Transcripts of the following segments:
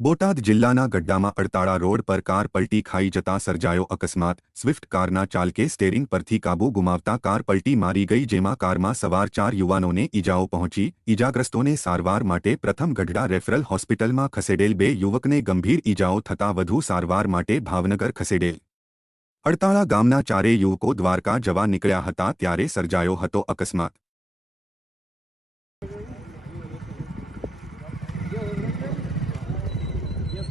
બોટાદ જિલ્લાના ગડ્ડામાં અડતાળા રોડ પર કાર પલટી ખાઈ જતા સર્જાયો અકસ્માત. સ્વિફ્ટ કારના ચાલકે સ્ટેરિંગ પરથી કાબુ ગુમાવતા કાર પલટી મારી ગઈ જેમાં કારમાં સવાર ચાર યુવાનોને ઈજાઓ પહોંચી. ઈજાગ્રસ્તોને સારવાર માટે પ્રથમ ગઢડા રેફરલ હોસ્પિટલમાં ખસેડેલ બે યુવકને ગંભીર ઈજાઓ થતા વધુ સારવાર માટે ભાવનગર ખસેડેલ. અડતાળા ગામના ચારેય યુવકો દ્વારકા જવા નીકળ્યા હતા ત્યારે સર્જાયો હતો અકસ્માત.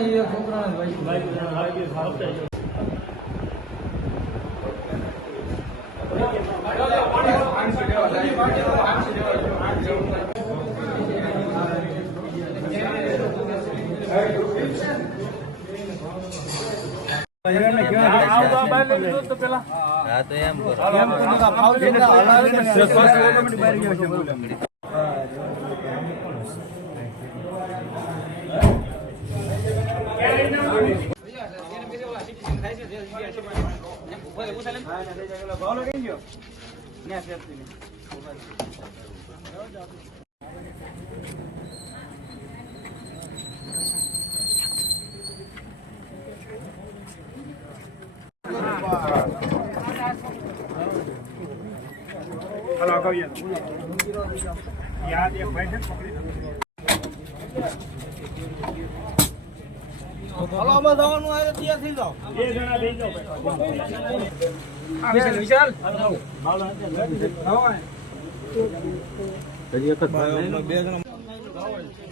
એ છોકરા ભાઈ હા તો એમ કરો. હલો કહીએ યાદ એક ભાઈ છે પકડી હલો અમે જવાનું આવે ત્યાંથી જાઓ. બે જણા બે જાઓ વિશાલ હજી વખત બે જણા